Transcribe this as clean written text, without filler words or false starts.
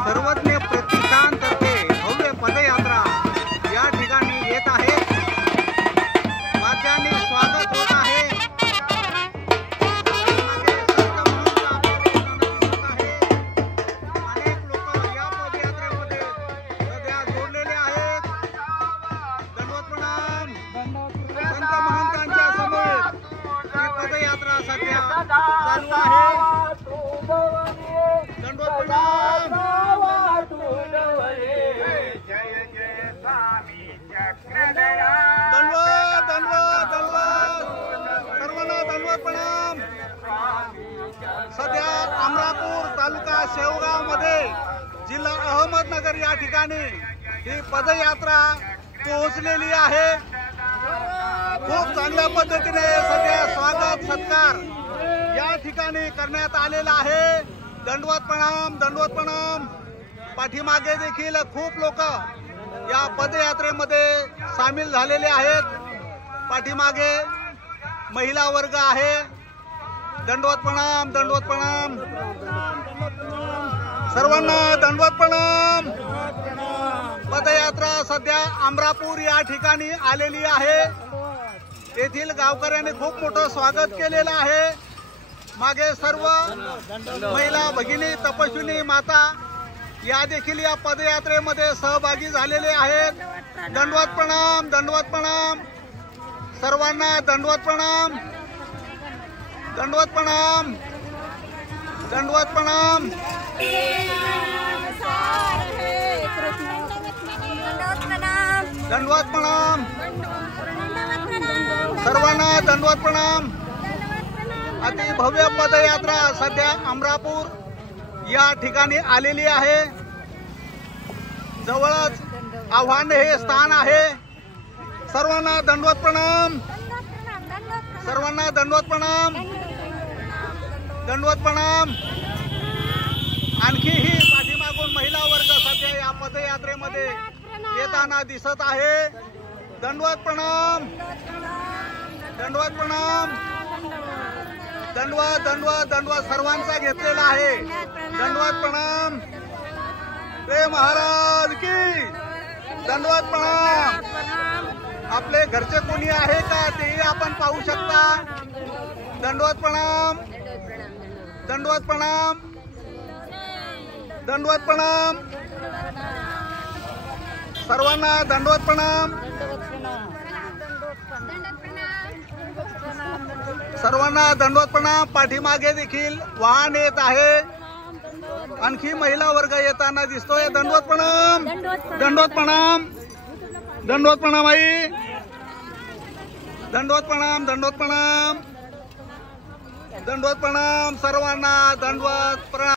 सर्वज्ञ प्रतिष्ठानतर्फे भव्य पदयात्रा या ठिकाणी येत आहे। वाद्यांनी स्वागत होत आहे। अनेक लोक या पदयात्रेमध्ये सध्या जोडलेले आहेत। दंडवत प्रणाम। संत महंतांच्या समोर ही पदयात्रा सध्या चालू आहे। दंडवत प्रणाम। दंडवत दंडवत दंडवत सर्वांना दंडवत प्रणाम। सध्या अमरापूर तालुका शेवगाव मध्ये जिल्हा अहमदनगर या ठिकाणी ही पदयात्रा पोहोचलेली आहे। खूप चांगल्या पद्धतीने सध्या स्वागत सत्कार या ठिकाणी करण्यात आलेला आहे। दंडवत प्रणाम दंडवत प्रणाम। पाठीमागे देखील खूप लोक या पदयात्रेमध्ये सामील झालेले आहेत। पाठीमागे महिला वर्ग आहे। दंडवत प्रणाम दंडवत प्रणाम सर्वांना दंडवत प्रणाम। पदयात्रा सध्या अमरापूर या ठिकाणी आलेली आहे। येथील गावकऱ्यांनी खूप मोठं स्वागत केलेलं आहे। मागे सर्व महिला भगिनी तपस्विनी माता या देखील या पदयात्रेमध्ये सहभागी झालेले आहेत। दंडवत प्रणाम दंडवत प्रणाम सर्वांना दंडवत प्रणाम दंडवत प्रणाम दंडवत प्रणाम। दंडवत प्रणाम सर्वांना दंडवत प्रणाम। अति भव्य पदयात्रा सध्या अमरापूर या ठिकाणी आलेली आहे। जवळच आव्हान हे स्थान आहे। सर्वांना दंडवत प्रणाम सर्वांना दंडवत प्रणाम दंडवत प्रणाम। आणखीही पाठीमागून महिला वर्ग सध्या या पदयात्रेमध्ये येताना दिसत आहे। दंडवत प्रणाम दंडवत प्रणाम दंडवत दंडवत दंडवत सर्वांचा घेतलेला आहे। दंडवत प्रणाम। रे महाराज की दंडवत प्रणाम। आपले घरचे कोणी आहे का तेही आपण पाहू शकता। दंडवत प्रणाम दंडवत प्रणाम दंडवत प्रणाम सर्वांना दंडवत प्रणाम सर्वांना दंडवत प्रणाम। पाठीमागे देखील वाहन येत आहे। आणखी महिला वर्ग येताना दिसतोय। दंडवत प्रणाम दंडवत प्रणाम दंडवत प्रणाम आई दंडवत प्रणाम दंडवत प्रणाम दंडवत प्रणाम सर्वांना दंडवत प्रणाम।